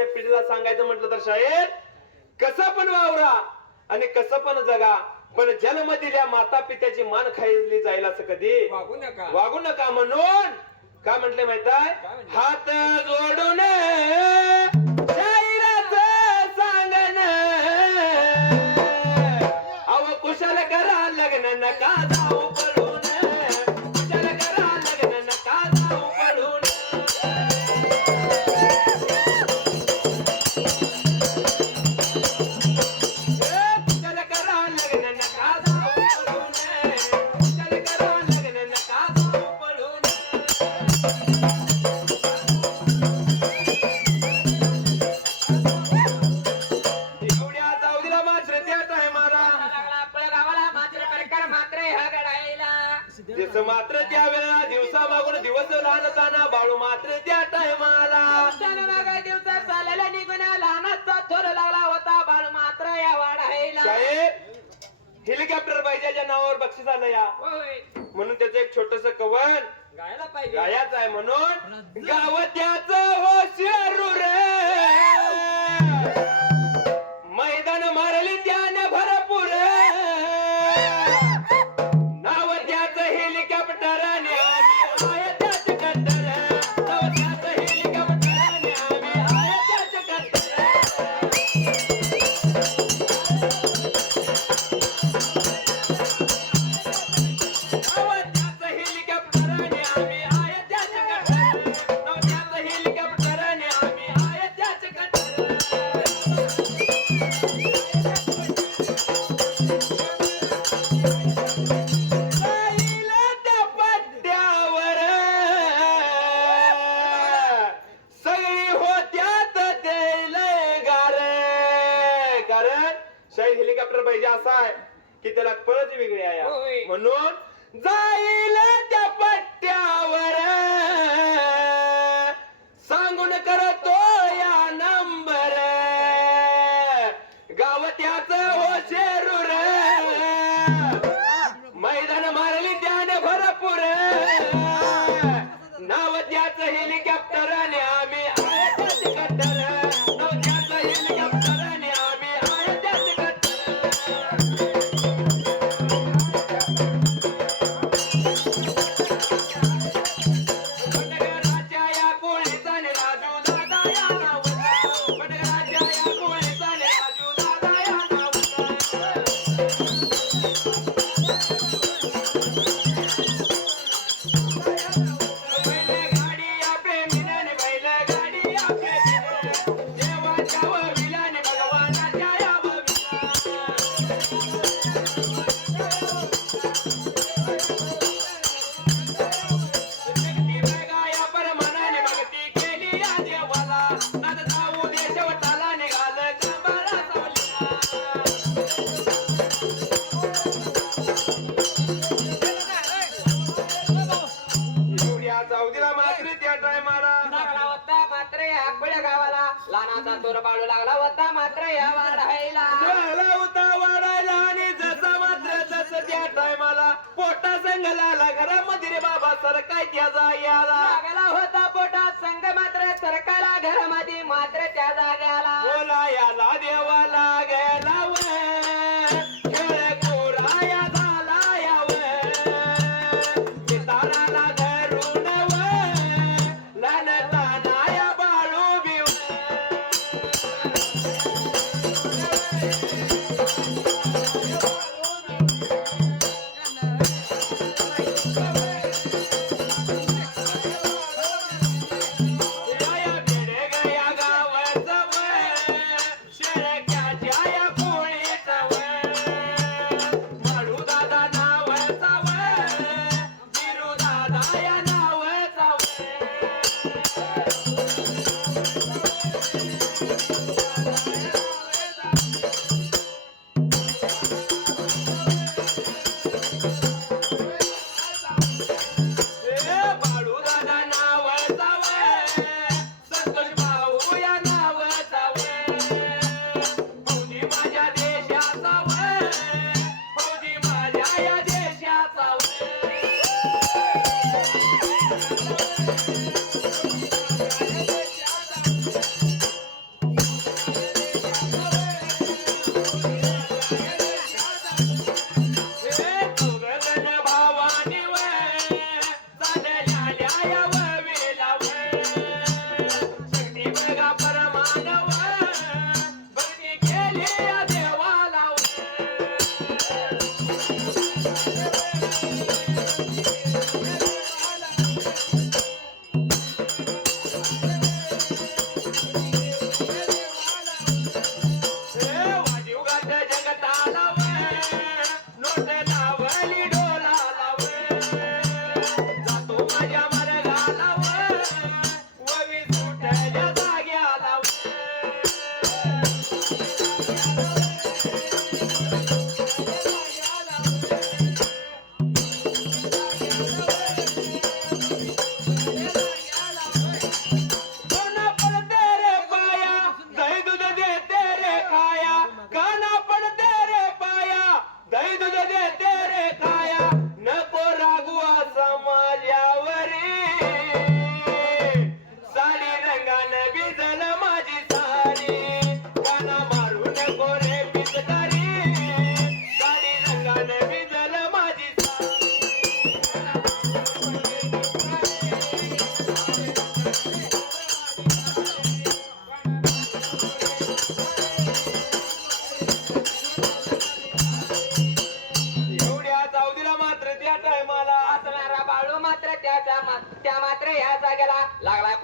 आजच्या पिढीला सांगायचं म्हटलं तर शाहीर, कसं पण वावरा आणि कसं पण जगा, पण जन्म दिल्या माता पित्याची मान खायली जाईल असं कधी वागू नका म्हणून काय म्हटले माहित आहे, हात जोडून शाहिराचं सांगन, अव कुशल करा लग्न नका जाऊ पडून, कुशल करा लग्न नका जाऊ पडून. कुशल करा लग्न नका जाऊ पडून, कुशल करा लग्न नका जाऊ पडून. एवढ्या जाऊदीला मात्र त्या टायमाला जसं मात्र त्या वेळेला दिवसा मागून दिवस लहानताना बाळू मात्र त्या टायमाला दिवसात चालला निघून लहानाचा थोर लागला होता बाळू मात्र या वाढायला. साहेब हेलिकॉप्टर पाहिजे नावावर बक्षीस आलं या, म्हणून त्याचं एक छोटस कवन गायला पाहिजे गायाच आहे, म्हणून गावत्याच हो शेरू रे, मैदान मारली त्याने भरपूर, नाव त्याच हेलिकॉप्टर आणि आम्ही आहे त्याच कट्टर, नाव त्याच हेलिकॉप्टर आणि आम्ही आहे त्याच कट्टर. नाव त्याच हेलिकॉप्टर आणि आम्ही आहे त्याच कट्टर, नाव त्याच हेलिकॉप्टर आणि आम्ही आहे त्याच कट्टर. राहिलं त्या पट्ट्यावर सगळी होत्यात ते लय गार, कारण शाही हेलिकॉप्टर पाहिजे असा आहे की त्याला पळच वेगळी आहे, होय. म्हणून जाईल त्या पट्ट्यावर सांगून करतो या नंबर, गावत्याच हो शेरू रे, मैदान मारली त्याने भरपूर, नाव त्याच हेलिकॉप्टर आणि आम्ही आहे त्याच कट्टर, नाव त्याच हेलिकॉप्टर आणि आम्ही आहे त्याच कट्टर. पटकराच्या या कोळीचा आणि राजू दादा या नावाचा, पटकराच्या या कोळीचा आणि राजू दादा या नावाचा. बैलगाडी आपे मिलन, बैलगाडी आपे मिलन, देवाच्या वविला आणि भगवानाच्या या वविला. भक्ती बगाया परमानाने भक्ती केली या देवाला, नाद जाऊ दे शेवटाला निघालं कंबाळा सावलीला. एवढ्या जाऊदीला मात्र त्या टायमाला लागला होता मात्र या आपल्या गावाला, लहानाचा थोर बाळू लागला होता मात्र या वाढायला. झाला होता वाढायला आणि जसा मात्र जसं त्या टायमाला पोटा संघाला घरामध्ये रे बाबा सरकाय त्याचा याला, लागला होता पोटात संघ मात्र सरकाला घरामध्ये मात्र त्या जाग्याला. बोला याला देवा लागेला व खेळ कोराया झाला याव, पिताराला धरून व लहानताना या बाळू बिव. या बेडे गया गावाचं व शेळक्याच्या या कोळीचं व, माळू दादा नावाचा व बिरू दादा या नावाचा व. बाळू दादा नावाचा व संतोष भाऊ या नावाचा व, फौजी माझ्या देशाचा व, फौजी माझ्या या देशाचा व.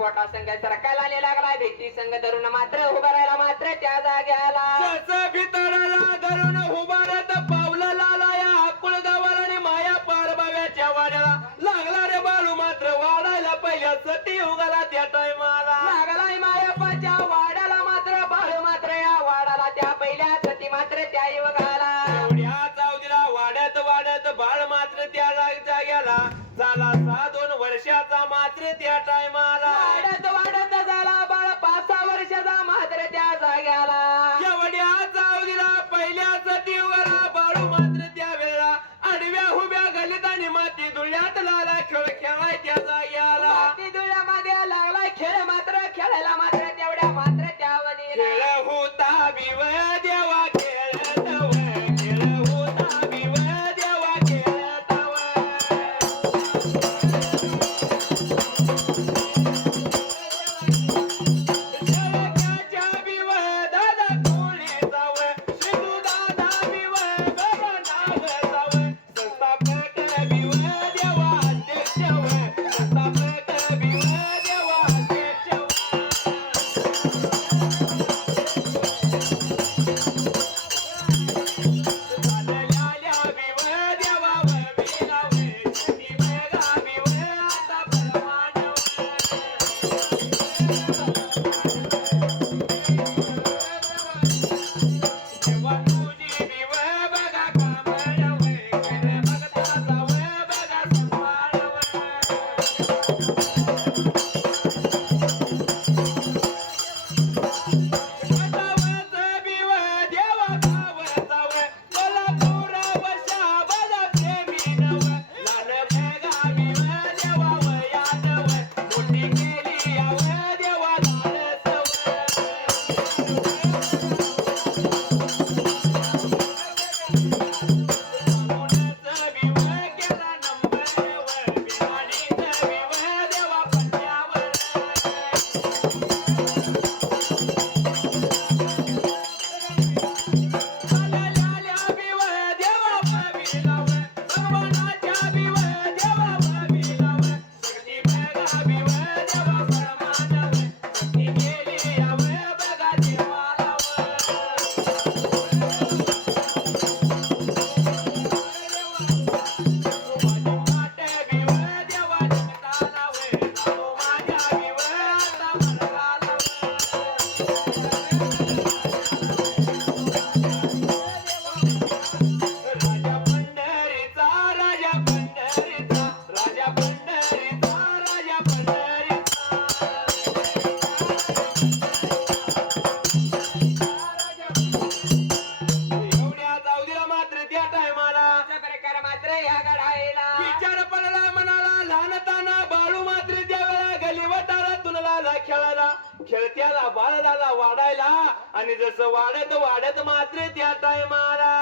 पोटा संघ सरकायला लागलाय भीती संघ धरून मात्र उभा राहिला मात्र त्या जाग्याला सच भितराला धरून उभारत पावलं लाला या आकुळ गावाला आणि माया पारबाव्याच्या वाड्याला लागला रे बाळू मात्र वाढायला पहिल्या सती उगाला त्या टायमाला लागलाय मायापाच्या वाड्याला मात्र बाळू मात्र या वाडाला त्या पहिल्या सती मात्र त्या युगाला एवढ्या चावडीला वाड्यात वाड्यात बाळ मात्र त्या जाग्याला झाला 6-2 वर्षाचा मात्र त्या टायमाला वाड्यात वाड्यात झाला बाळ 5-6 वर्षाचा मात्र त्या जाग्याला एवढ्या चावडीला पहिल्या सती उगाला बाळू मात्र त्या वेळेला आडव्या उभ्या गलीत आणि माती धुळ्यात लाला खेळ खेळाय त्या जाग्याला माती धुळ्यामध्ये लागलाय खेळ मात्र खेळायला मात्र तेवढ्या मात्र त्या खेळ होता बिव देवा खेळतव खेळ होता बिव देवा खेळतव खेळाच्या बिव दादा कोणी जाव शिंदू दादा बिव बाबा नाग जाव संस्थापक बिव देवा अध्यक्ष संस्थापक बिव देवा अध्यक्ष विचार पडला मनाला लहानताना बाळू मात्र त्यावेळेला गलीवटारातून लाला खेळायला खेळत्याला बाळाला वाढायला आणि जसं वाढत वाढत मात्र त्या टायमाला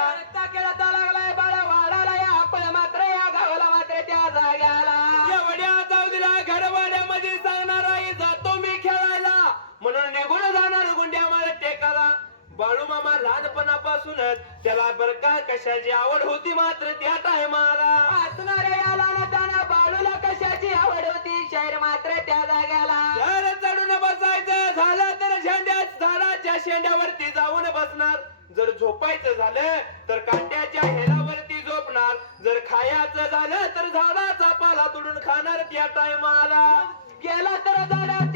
खेळता लागलाय बाळा वाडाला या आपण मात्र या गावाला मात्र त्या जाग्याला एवढ्या जाऊदीला घरवाड्यामध्ये सांगणार आई जातो मी खेळायला म्हणून निघून जाणार गुंड्या मला टेकाला बाळू मामा लहानपणापासूनच त्याला बर का कशाची आवड होती मात्र त्या टायमाला असणाऱ्या या लहानताना बाळूला कशाची आवड होती शहर मात्र त्या जाग्याला जर चढून बसायचं झालं तर झाडाच्या शेंड्यावरती जाऊन बसणार जर झोपायचं झालं तर काट्याच्या हेलावरती झोपणार जर खायचं झालं तर झाडाचा पाला तोडून खाणार त्या टायमाला गेला तर झाडाचा